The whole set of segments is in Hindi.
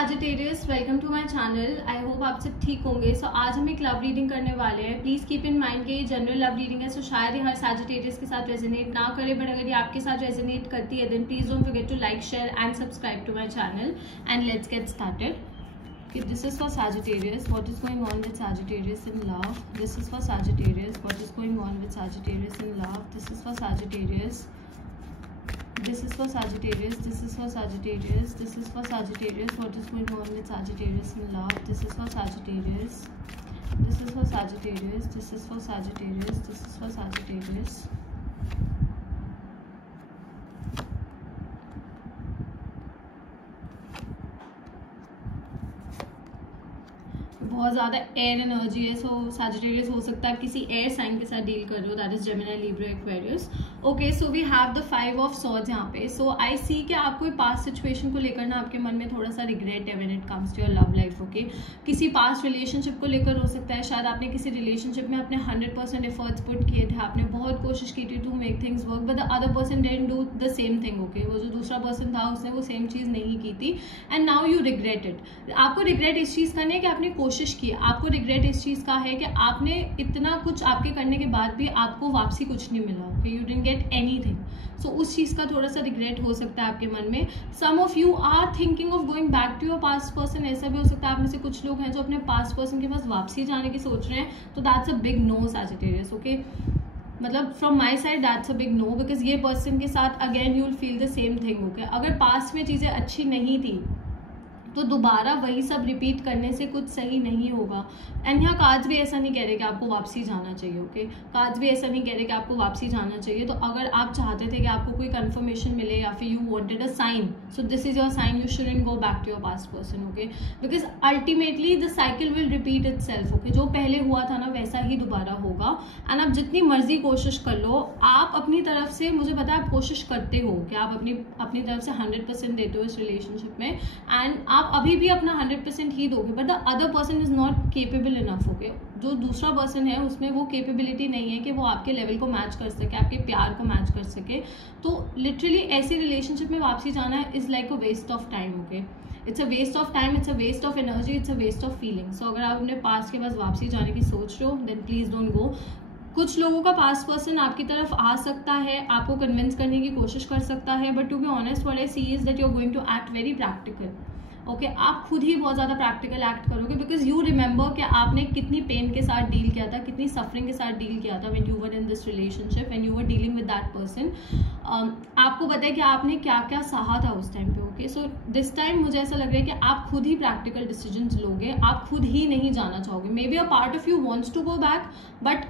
Sagittarius, welcome to my channel. I hope आप सब ठीक होंगे। आज हम एक लव रीडिंग करने वाले हैं। प्लीज कीप इन माइंड कि ये जनरल लव रीडिंग है, सो शायद ये हर सैजिटेरियस के साथ रेजोनेट ना करे, बट अगर ये आपके साथ रेजोनेट करती है then please don't forget to like, share and subscribe to my channel. And let's get started. Okay, this is for Sagittarius. What is going on with Sagittarius in love? This is for Sagittarius. What is going on with Sagittarius in love? This is for Sagittarius. This is for Sagittarius. This is for Sagittarius. This is for Sagittarius. What is going on with Sagittarius in love? This is for Sagittarius. This is for Sagittarius. This is for Sagittarius. This is for Sagittarius. बहुत ज़्यादा एयर एनर्जी है, सो सैजिटेरियस हो सकता है किसी एयर साइन के साथ डील कर रहे हो, that is Gemini, Libra, Aquarius. Okay, so we have the 5 of swords यहाँ पे. सो आई सी कि आपको पास्ट सिचुएशन को लेकर ना आपके मन में थोड़ा सा रिग्रेट है when it comes to your love life. Okay, किसी पास्ट रिलेशनशिप को लेकर हो सकता है. शायद आपने किसी रिलेशनशिप में अपने 100% एफर्ट्स पुट किए थे, आपने बहुत कोशिश की थी to make things work, but the other person didn't do the same thing. Okay, वो जो दूसरा पर्सन था उसने वो सेम चीज़ नहीं की थी and now you regret it. आपको रिग्रेट इस चीज़ का नहीं है कि आपने कोशिश की, आपको रिग्रेट इस चीज का है कि आपने इतना कुछ आपके करने के बाद भी आपको वापसी कुछ नहीं मिला. Okay, you didn't get anything. So उस चीज का थोड़ा सा रिग्रेट हो सकता है आपके मन में. Some of you are thinking of going back to your past person. ऐसा भी हो सकता है आप में से कुछ लोग हैं जो अपने पास्ट पर्सन के पास वापसी जाने की सोच रहे हैं. तो that's a big no Sagittarius. Okay, मतलब from my side that's a big no, because ये पर्सन के साथ again you will feel the same thing. Okay, अगर पास्ट में चीजें अच्छी नहीं थी तो दोबारा वही सब रिपीट करने से कुछ सही नहीं होगा. एंड यहाँ कार्ड्स भी ऐसा नहीं कह रहे कि आपको वापसी जाना चाहिए. ओके, कार्ड्स भी ऐसा नहीं कह रहे कि आपको वापसी जाना चाहिए. तो अगर आप चाहते थे कि आपको कोई कंफर्मेशन मिले या फिर you wanted a sign, so this is your sign. You shouldn't go back to your past person. Okay, because ultimately the cycle will repeat itself. Okay, जो पहले हुआ था ना वैसा ही दोबारा होगा. एंड आप जितनी मर्जी कोशिश कर लो, आप अपनी तरफ से, मुझे पता है आप कोशिश करते हो कि आप अपनी तरफ से 100% देते हो इस रिलेशनशिप में, एंड आप अभी भी अपना 100% ही दोगे, but the other person is not capable enough. Okay, जो दूसरा पर्सन है उसमें वो केपेबिलिटी नहीं है कि वो आपके लेवल को मैच कर सके, आपके प्यार को मैच कर सके. तो लिटरली ऐसी रिलेशनशिप में वापसी जाना is like a waste of time. Okay, it's a waste of time, it's a waste of energy, it's a waste of feeling. So अगर आप अपने पास्ट के पास वापसी जाने की सोच रहे हो देन प्लीज डोंट गो. कुछ लोगों का पास्ट पर्सन आपकी तरफ आ सकता है, आपको कन्विंस करने की कोशिश कर सकता है, but to be honest what I see is that you are going to act very practical. Okay, आप खुद ही बहुत ज्यादा प्रैक्टिकल एक्ट करोगे, बिकॉज यू रिमेंबर कि आपने कितनी पेन के साथ डील किया था, कितनी सफरिंग के साथ डील किया था when you were in this relationship, when you were dealing with that person. आपको पता है कि आपने क्या क्या सहा था उस टाइम पे. ओके, सो दिस टाइम मुझे ऐसा लग रहा है कि आप खुद ही प्रैक्टिकल डिसीजंस लोगे, आप खुद ही नहीं जाना चाहोगे. Maybe a part of you wants to go back, but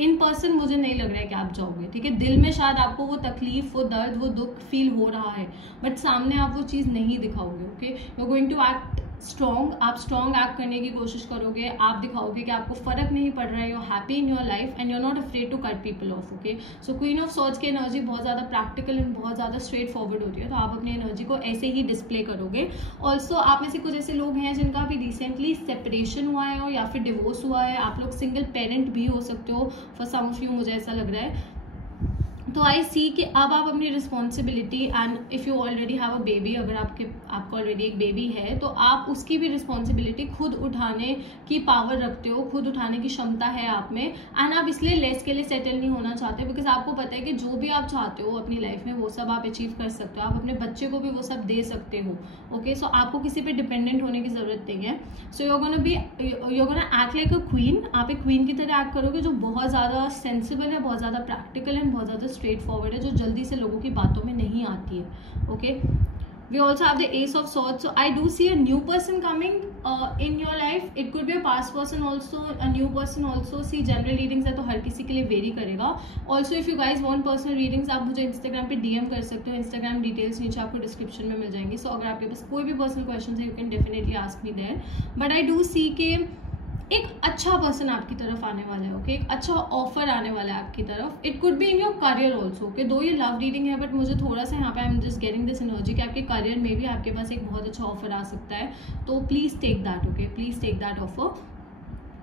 in person मुझे नहीं लग रहा है कि आप जाओगे. ठीक है, दिल में शायद आपको वो तकलीफ, वो दर्द, वो दुख फील हो रहा है, बट सामने आप वो चीज नहीं दिखाओगे. Okay, you are going to act strong. आप स्ट्रॉन्ग एक्ट करने की कोशिश करोगे, आप दिखाओगे कि आपको फर्क नहीं पड़ रहा है, you are happy in your life and you are not afraid to cut people off. Okay, so queen of swords की एनर्जी बहुत ज्यादा प्रैक्टिकल एंड बहुत ज्यादा स्ट्रेट फॉरवर्ड होती है, तो आप अपनी एनर्जी को ऐसे ही डिस्प्ले करोगे. ऑल्सो आप में से कुछ ऐसे लोग हैं जिनका अभी रिसेंटली सेपरेशन हुआ है या फिर डिवोर्स हुआ है. आप लोग सिंगल पेरेंट भी हो सकते हो फॉर सम ऑफ यू, मुझे ऐसा लग रहा है. तो आई सी कि अब आप अपनी responsibility, and if you already have a baby, अगर आपका ऑलरेडी एक बेबी है तो आप उसकी भी रिस्पॉन्सिबिलिटी खुद उठाने की पावर रखते हो, खुद उठाने की क्षमता है आप में. एंड आप इसलिए लेस के लिए सेटल नहीं होना चाहते, बिकॉज आपको पता है कि जो भी आप चाहते हो अपनी लाइफ में वो सब आप अचीव कर सकते हो, आप अपने बच्चे को भी वो सब दे सकते हो. ओके, सो आपको किसी पे डिपेंडेंट होने की जरूरत नहीं है. सो you're gonna act like a queen. आप एक क्वीन की तरह एक्ट करोगे जो बहुत ज़्यादा सेंसिबल है, बहुत ज़्यादा प्रैक्टिकल एंड बहुत ज़्यादा स्ट्रेट फॉरवर्ड है, जो जल्दी से लोगों की बातों में नहीं आती है. Okay, we also have the ace of swords. So I do see a new person coming in your life. It could be a past person also, a new person also. See general readings है तो हर किसी के लिए वेरी करेगा. Also if you guys want personal readings, आप मुझे इंस्टाग्राम पे डीएम कर सकते हो. इंस्टाग्राम डिटेल्स नीचे आपको डिस्क्रिप्शन में मिल जाएंगी. सो अगर आपके पास कोई भी पर्सनल क्वेश्चन है you can definitely ask me there. But I do see के एक अच्छा पर्सन आपकी तरफ आने वाला है. ओके, एक अच्छा ऑफर आने वाला है आपकी तरफ. It could be in your career also. Okay, दो ये लव रीडिंग है, बट मुझे थोड़ा सा यहाँ पे I am just getting this energy कि आपके करियर में भी आपके पास एक बहुत अच्छा ऑफर आ सकता है. तो please take that. Okay, please take that offer.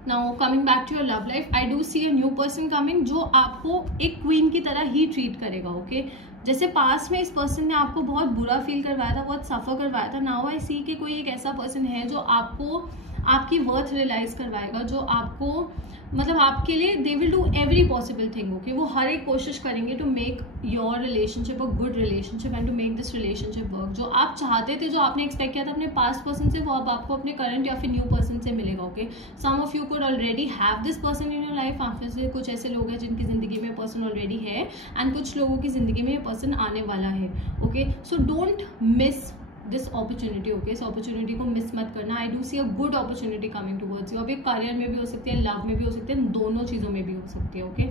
Now coming back to your love life, I do see a new person coming जो आपको एक क्वीन की तरह ही ट्रीट करेगा. ओके, जैसे पास्ट में इस पर्सन ने आपको बहुत बुरा फील करवाया था, बहुत सफर करवाया था, नाउ आई सी कि कोई एक ऐसा पर्सन है जो आपको आपकी वर्थ रियलाइज करवाएगा, जो आपको मतलब आपके लिए they will do every possible thing, okay. वो हर एक कोशिश करेंगे to make your relationship a good relationship and to make this relationship work. जो आप चाहते थे, जो आपने एक्सपेक्ट किया था अपने पास्ट पर्सन से, वो अब आपको अपने करंट या फिर न्यू पर्सन से मिलेगा, okay. Some of you could already have this person in your life. आप में से कुछ ऐसे लोग हैं जिनकी जिंदगी में पर्सन ऑलरेडी है, एंड कुछ लोगों की जिंदगी में ये पर्सन आने वाला है, okay. So don't miss this opportunity, okay. इस अपॉर्चुनिटी को मिस मत करना। I do see a good opportunity coming towards you. अब ये करियर में भी हो सकती है, लव में भी हो सकती है, दोनों चीज़ों में भी हो सकती है, okay.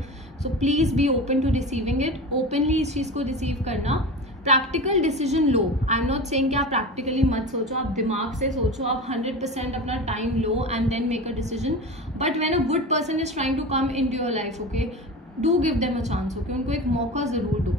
So please be open to receiving it. Openly इस चीज़ को रिसीव करना। प्रैक्टिकल डिसीजन लो। आई एम नॉट सेइंग कि आप प्रैक्टिकली मत सोचो, आप दिमाग से सोचो, आप 100% अपना टाइम लो and then make a decision. But when a good person is trying to come into your life, okay, do give them a chance, okay. उनको एक मौका जरूर दो,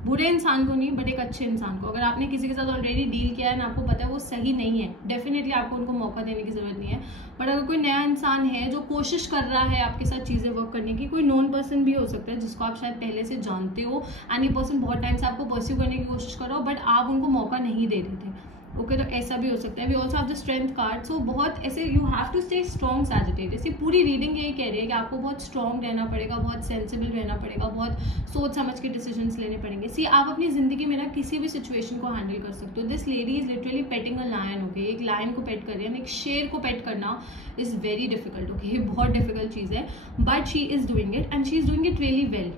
बुरे इंसान को नहीं बट एक अच्छे इंसान को। अगर आपने किसी के साथ ऑलरेडी डील किया है ना, आपको पता है वो सही नहीं है, डेफिनेटली आपको उनको मौका देने की जरूरत नहीं है। बट अगर कोई नया इंसान है जो कोशिश कर रहा है आपके साथ चीजें वर्क करने की, कोई नोन पर्सन भी हो सकता है जिसको आप शायद पहले से जानते हो, एंड ये पर्सन बहुत टाइम से आपको परस्यू करने की कोशिश कर रहा हो बट आप उनको मौका नहीं दे रहे थे, ओके, तो ऐसा भी हो सकता है। We also have the strength card. So बहुत ऐसे you have to stay strong Sagittarius. ये पूरी रीडिंग यही कह रही है कि आपको बहुत स्ट्रॉन्ग रहना पड़ेगा, बहुत सेंसिबल रहना पड़ेगा, बहुत सोच समझ के डिसीजंस लेने पड़ेंगे। सी आप अपनी जिंदगी में ना किसी भी सिचुएशन को हैंडल कर सकते हो। This lady is literally petting a lion, okay. एक लायन को पेट कर रही है, एक शेर को पेट करना इज वेरी डिफिकल्ट, ओके। ये बहुत डिफिकल्ट चीज है but she is doing it and she is doing it really well.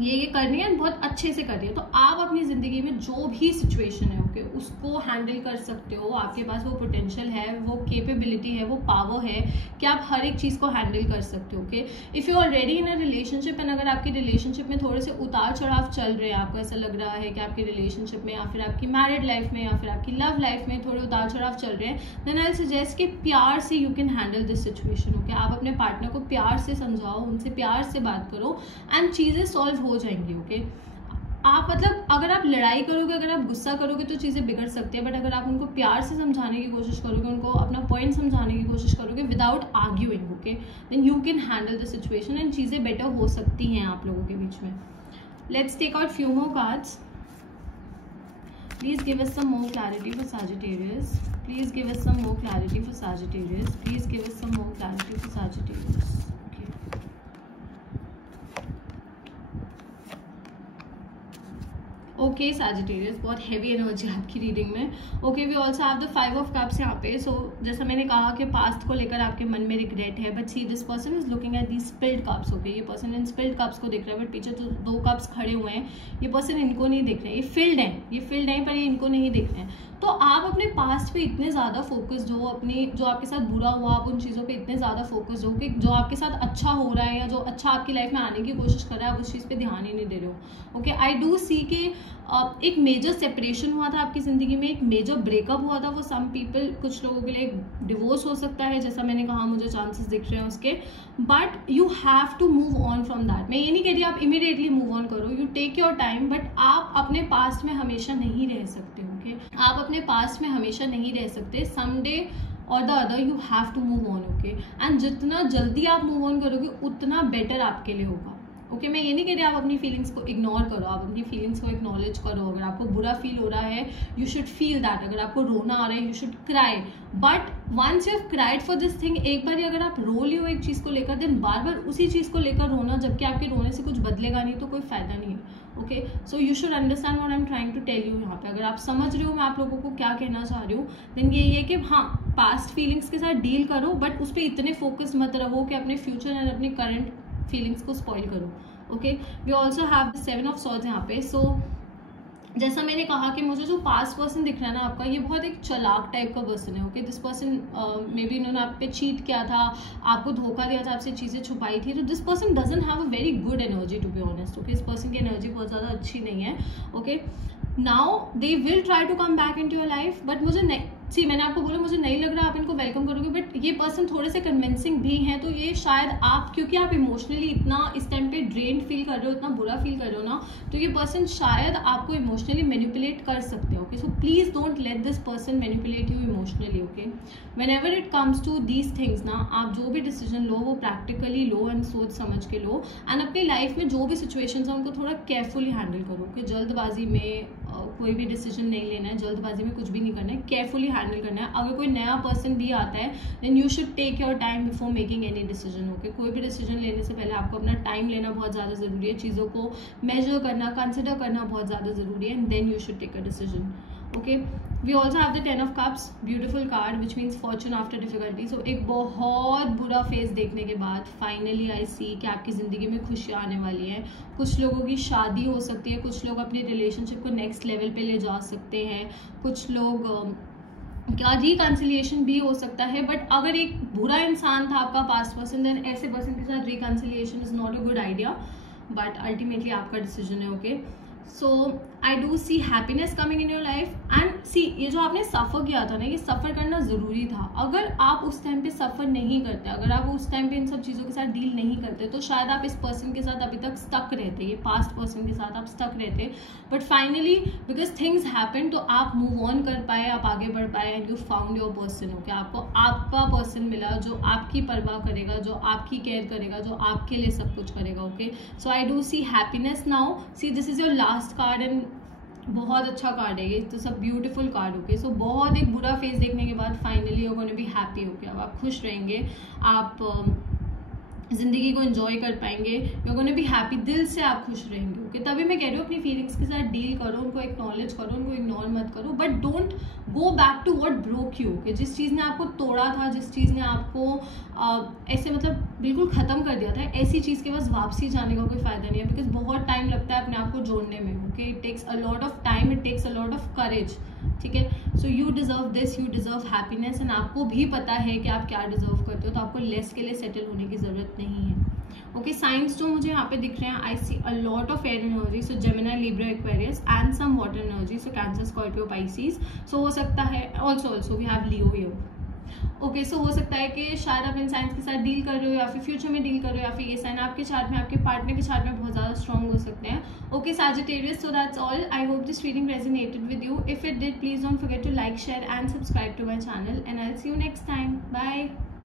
ये कर रही है, बहुत अच्छे से कर रही है। तो आप अपनी जिंदगी में जो भी सिचुएशन है, ओके, उसको हैंडल कर सकते हो। आपके पास वो पोटेंशियल है, वो कैपेबिलिटी है, वो पावर है कि आप हर एक चीज को हैंडल कर सकते हो, okay. If you already in a relationship and अगर आपके रिलेशनशिप में थोड़े से उतार चढ़ाव चल रहे हैं, आपको ऐसा लग रहा है कि आपके रिलेशनशिप में या फिर आपकी मैरिड लाइफ में या फिर आपकी लव लाइफ में थोड़े उतार चढ़ाव चल रहे हैं, देन आई सजेस्ट कि प्यार से you can handle this situation, okay. आप अपने पार्टनर को प्यार से समझाओ, उनसे प्यार से बात करो एंड चीजें सॉल्व हो जाएंगी, ओके। आप मतलब अगर आप लड़ाई करोगे, अगर आप गुस्सा करोगे तो चीजें बिगड़ सकती है, बट अगर आप उनको प्यार से समझाने की कोशिश करोगे, उनको अपना पॉइंट समझाने की कोशिश करोगे without arguing, okay, then you can handle the situation and चीजें बेटर हो सकती हैं आप लोगों के बीच में। Let's take out few more cards. Please give us some more clarity for Sagittarius. Please give us some more clarity for Sagittarius. Please give us some more clarity for Sagittarius. Okay Sagittarius, बहुत हैवी एनर्जी आपकी रीडिंग में, okay. We also have the 5 of cups यहाँ पे। सो जैसा मैंने कहा कि पास्ट को लेकर आपके मन में रिग्रेट है, but see this person is looking at the spilled cups, okay. ये पर्सन इन स्पिल्ड कप्स को देख रहा है, बट पीछे तो 2 कप्स खड़े हुए हैं, ये पर्सन इनको नहीं देख रहे। ये फिल्ड है पर ये इनको नहीं देख रहे हैं। तो आप अपने पास्ट पे इतने ज्यादा फोकस्ड हो, अपने जो आपके साथ बुरा हुआ आप उन चीजों पे इतने ज्यादा फोकस्ड हो कि जो आपके साथ अच्छा हो रहा है या जो अच्छा आपकी लाइफ में आने की कोशिश कर रहा है आप उस चीज पे ध्यान ही नहीं दे रहे हो, ओके। आई डू सी कि एक मेजर सेपरेशन हुआ था आपकी जिंदगी में, एक मेजर ब्रेकअप हुआ था। वो सम पीपल, कुछ लोगों के लिए डिवोर्स हो सकता है, जैसा मैंने कहा मुझे चांसेस दिख रहे हैं उसके, but you have to move on from that. मैं ये नहीं कह रही आप इमीडिएटली मूव ऑन करो, you take your time, but आप अपने पास्ट में हमेशा नहीं रह सकते, ओके। आप अपने पास्ट में हमेशा नहीं रह सकते। Someday or the other you have to move on, okay. And जितना जल्दी आप मूव ऑन करोगे उतना बेटर आपके लिए होगा, ओके। मैं ये नहीं कह रही आप अपनी फीलिंग्स को इग्नोर करो, आप अपनी फीलिंग्स को एक्नॉलेज करो। अगर आपको बुरा फील हो रहा है यू शुड फील दैट, अगर आपको रोना आ रहा है you should cry, but once you have cried for this thing, एक बार अगर आप रो लियो एक चीज को लेकर, देन बार बार उसी चीज को लेकर रोना, जबकि आपके रोने से कुछ बदलेगा नहीं, तो कोई फायदा नहीं है, okay. So you should understand what I am trying to tell you. यहाँ पे अगर आप समझ रहे हो मैं आप लोगों को क्या कहना चाह रही हूँ, देन ये है कि हाँ, पास्ट फीलिंग्स के साथ डील करो, बट उस पर इतने फोकस मत रहो कि अपने फ्यूचर एंड अपने करंट फीलिंग्स को स्पॉइल करो, okay. We also have the 7 of swords यहाँ पे। सो जैसा मैंने कहा कि मुझे जो पास्ट पर्सन दिख रहा है ना आपका, ये बहुत एक चालाक टाइप का पर्सन है, okay. This person may be इन्होंने आप पे चीट किया था, आपको धोखा दिया था, आपसे चीजें छुपाई थी। तो this person doesn't have a very good energy to be honest, okay. इस पर्सन की एनर्जी बहुत ज्यादा अच्छी नहीं है, okay. Now they will try to come back into your life, but मुझे सी मैंने आपको बोला मुझे नहीं लग रहा आप इनको वेलकम करोगे, बट ये पर्सन थोड़े से कन्विंसिंग भी हैं, तो ये शायद आप, क्योंकि आप इमोशनली इतना इस टाइम पे ड्रेन्ड फील कर रहे हो, इतना बुरा फील कर रहे हो ना, तो ये पर्सन शायद आपको इमोशनली मैनिपुलेट कर सकते हो। Okay, so please don't let this person manipulate you emotionally. Okay, whenever it comes to these things ना, आप जो भी डिसीजन लो वो प्रैक्टिकली लो एंड सोच समझ के लो, एंड अपनी लाइफ में जो भी सिचुएशंस है उनको थोड़ा केयरफुली हैंडल करो। कि जल्दबाजी में कोई भी डिसीजन नहीं लेना है, जल्दबाजी में कुछ भी नहीं करना है, केयरफुली हैंडल करना है। अगर कोई नया पर्सन भी आता है then you should take your time before making any decision. Okay, कोई भी डिसीजन लेने से पहले आपको अपना टाइम लेना बहुत ज़्यादा ज़रूरी है, चीज़ों को मेजर करना, कंसिडर करना बहुत ज़्यादा ज़रूरी है, and then you should take a decision. Okay, we also have the 10 of Cups, beautiful card which means fortune after difficulty. So एक बहुत बुरा फेज देखने के बाद फाइनली आई सी कि आपकी ज़िंदगी में खुशियाँ आने वाली हैं। कुछ लोगों की शादी हो सकती है, कुछ लोग अपने रिलेशनशिप को नेक्स्ट लेवल पे ले जा सकते हैं, कुछ लोग क्या रिकन्सिलिएशन भी हो सकता है। बट अगर एक बुरा इंसान था आपका पास्ट पर्सन, देन ऐसे पर्सन के साथ reconciliation is not a good idea, but ultimately आपका डिसीजन है। Okay, so I do see happiness coming in your life, and see ये जो आपने सफ़र किया था ना, ये सफ़र करना ज़रूरी था। अगर आप उस टाइम पे सफ़र नहीं करते, अगर आप उस टाइम पे इन सब चीज़ों के साथ डील नहीं करते, तो शायद आप इस पर्सन के साथ अभी तक स्टक रहते, ये पास्ट पर्सन के साथ आप स्टक रहते। But finally because things happen, तो आप मूव ऑन कर पाए, आप आगे बढ़ पाए, and you found your person. Okay, आपको आपका पर्सन मिला जो आपकी परवाह करेगा, जो आपकी केयर करेगा, जो आपके लिए सब कुछ करेगा। Okay, so I do see happiness now. See this is your last card, and बहुत अच्छा कार्ड है ये, तो सब ब्यूटीफुल कार्ड। ओके, सो बहुत एक बुरा फेस देखने के बाद finally you gonna be happy. Okay, अब आप खुश रहेंगे, आप जिंदगी को एंजॉय कर पाएंगे, यू गोना बी हैप्पी, दिल से आप खुश रहेंगे। ओके, तभी मैं कह रही हूँ अपनी फीलिंग्स के साथ डील करो, उनको एक्नॉलेज करो, उनको इग्नोर मत करो, but don't go back to what broke you. Okay, जिस चीज़ ने आपको तोड़ा था, जिस चीज़ ने आपको ऐसे मतलब बिल्कुल ख़त्म कर दिया था, ऐसी चीज़ के पास वापसी जाने का कोई फ़ायदा नहीं है, बिकॉज बहुत टाइम लगता है अपने आप को जोड़ने में। Okay, it takes a lot of time, it takes a lot of courage. ठीक है, so you deserve this, you deserve happiness, and आपको भी पता है कि आप क्या डिजर्व करते हो, तो आपको लेस के लिए सेटल होने की ज़रूरत नहीं है। ओके, साइंस जो मुझे यहाँ पे दिख रहे हैं, I see a lot of air energy, so Gemini, Libra, Aquarius, and some water energy, so Cancer, Scorpio, Pisces. So हो सकता है also we have Leo here. Okay, so हो सकता है कि शायद आप इन साइंस के साथ डील कर रहे हो, या फिर फ्यूचर में डील कर रहे हो, या फिर ये साइन आपके चार्ट में, आपके पार्टनर के चार्ट में बहुत ज़्यादा स्ट्रॉन्ग हो सकते हैं। Okay Sagittarius, so that's all. I hope this reading resonated with you. If it did, please don't forget to like, share and subscribe to my channel, and I'll see you next time. Bye.